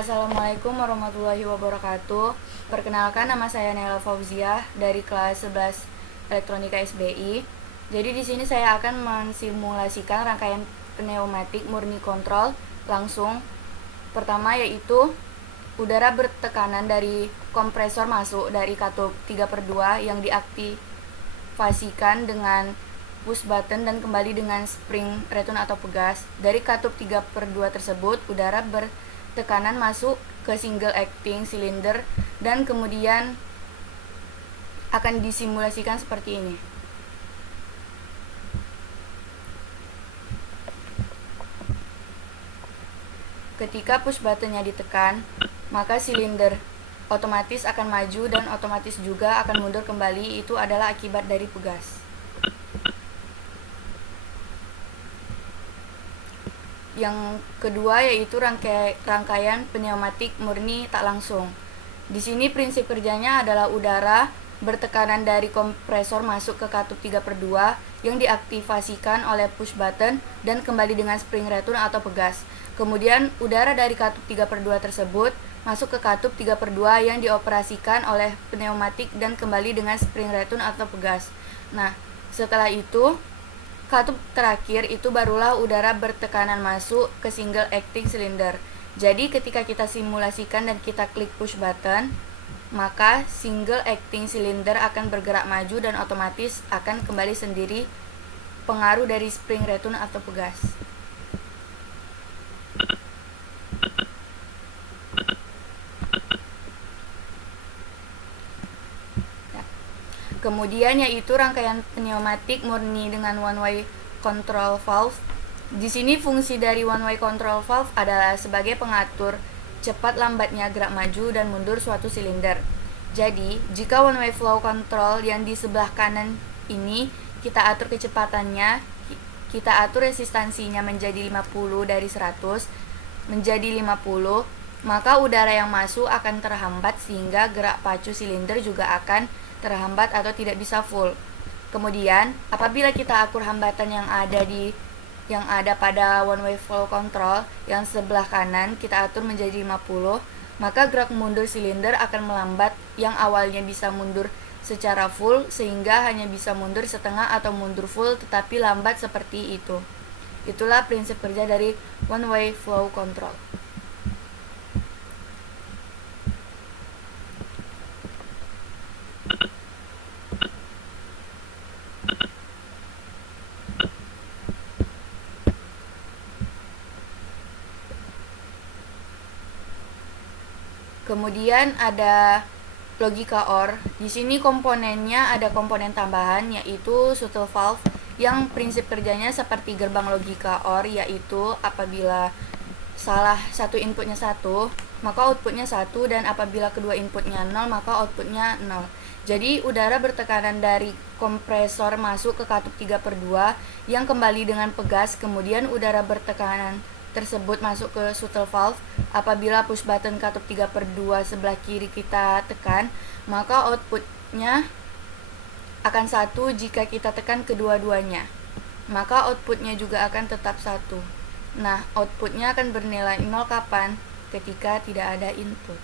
Assalamualaikum warahmatullahi wabarakatuh. Perkenalkan, nama saya Naila Fauziah dari kelas 11 Elektronika SBI. Jadi di sini saya akan mensimulasikan rangkaian pneumatik murni kontrol langsung. Pertama yaitu udara bertekanan dari kompresor masuk dari katup 3/2 yang diaktifasikan dengan push button dan kembali dengan spring return atau pegas. Dari katup 3/2 tersebut, udara bertekanan masuk ke single acting cylinder dan kemudian akan disimulasikan seperti ini. Ketika push buttonnya ditekan, maka silinder otomatis akan maju dan otomatis juga akan mundur kembali. Itu adalah akibat dari pegas. Yang kedua yaitu rangkaian pneumatik murni tak langsung. Di sini prinsip kerjanya adalah udara bertekanan dari kompresor masuk ke katup 3/2 yang diaktifasikan oleh push button dan kembali dengan spring return atau pegas. Kemudian udara dari katup 3/2 tersebut masuk ke katup 3/2 yang dioperasikan oleh pneumatik dan kembali dengan spring return atau pegas. Nah, setelah itu katup terakhir itu barulah udara bertekanan masuk ke single acting cylinder. Jadi ketika kita simulasikan dan kita klik push button, maka single acting cylinder akan bergerak maju dan otomatis akan kembali sendiri pengaruh dari spring return atau pegas. Kemudian yaitu rangkaian pneumatik murni dengan one way control valve. Di sini fungsi dari one way control valve adalah sebagai pengatur cepat lambatnya gerak maju dan mundur suatu silinder. Jadi, jika one way flow control yang di sebelah kanan ini kita atur kecepatannya, kita atur resistansinya menjadi 50 dari 100 menjadi 50, maka udara yang masuk akan terhambat sehingga gerak pacu silinder juga akan terhambat atau tidak bisa full. Kemudian, apabila kita akur hambatan yang ada pada one way flow control yang sebelah kanan kita atur menjadi 50, maka gerak mundur silinder akan melambat yang awalnya bisa mundur secara full sehingga hanya bisa mundur setengah atau mundur full tetapi lambat seperti itu. Itulah prinsip kerja dari one way flow control. Kemudian ada logika OR. Di sini komponennya ada komponen tambahan yaitu shuttle valve yang prinsip kerjanya seperti gerbang logika OR, yaitu apabila salah satu inputnya 1, maka outputnya 1, dan apabila kedua inputnya 0, maka outputnya 0. Jadi udara bertekanan dari kompresor masuk ke katup 3/2 yang kembali dengan pegas, kemudian udara bertekanan tersebut masuk ke shuttle valve. Apabila push button katup 3/2 sebelah kiri kita tekan, maka outputnya akan 1. Jika kita tekan kedua-duanya, maka outputnya juga akan tetap 1. Nah, outputnya akan bernilai 0 kapan? Ketika tidak ada input.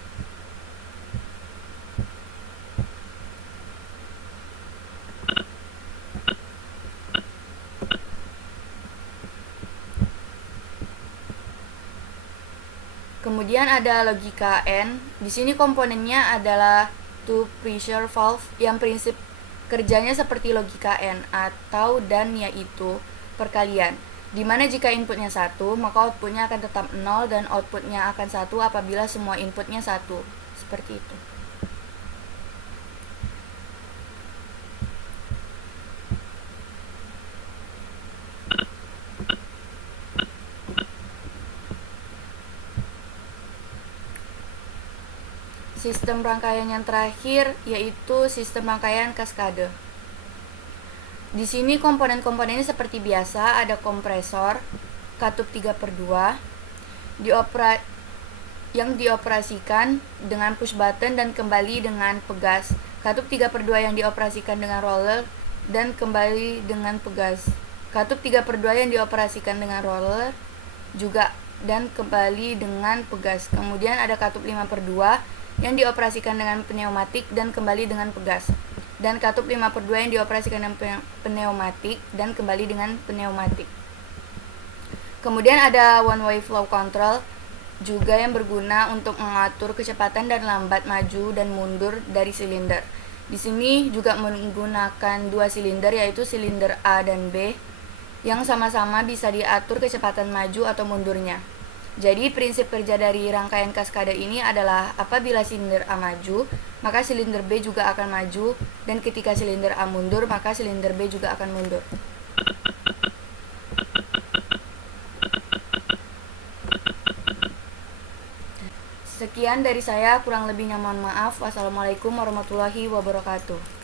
Kemudian ada logika N. Di sini komponennya adalah two pressure valve yang prinsip kerjanya seperti logika N atau dan, yaitu perkalian. Di mana jika inputnya 1, maka outputnya akan tetap 0 dan outputnya akan 1 apabila semua inputnya 1. Seperti itu. Sistem rangkaian yang terakhir yaitu sistem rangkaian kaskade. Di sini komponen-komponennya seperti biasa, ada kompresor katup 3/2 yang dioperasikan dengan push button dan kembali dengan pegas. Katup 3/2 yang dioperasikan dengan roller dan kembali dengan pegas. Katup 3/2 yang dioperasikan dengan roller juga dan kembali dengan pegas. Kemudian ada katup 5/2 yang dioperasikan dengan pneumatik dan kembali dengan pegas. Dan katup 5/2 yang dioperasikan dengan pneumatik dan kembali dengan pneumatik. Kemudian ada one way flow control juga yang berguna untuk mengatur kecepatan dan lambat maju dan mundur dari silinder. Di sini juga menggunakan dua silinder, yaitu silinder A dan B, yang sama-sama bisa diatur kecepatan maju atau mundurnya. Jadi prinsip kerja dari rangkaian kaskade ini adalah apabila silinder A maju, maka silinder B juga akan maju, dan ketika silinder A mundur, maka silinder B juga akan mundur. Sekian dari saya, kurang lebihnya mohon maaf. Wassalamualaikum warahmatullahi wabarakatuh.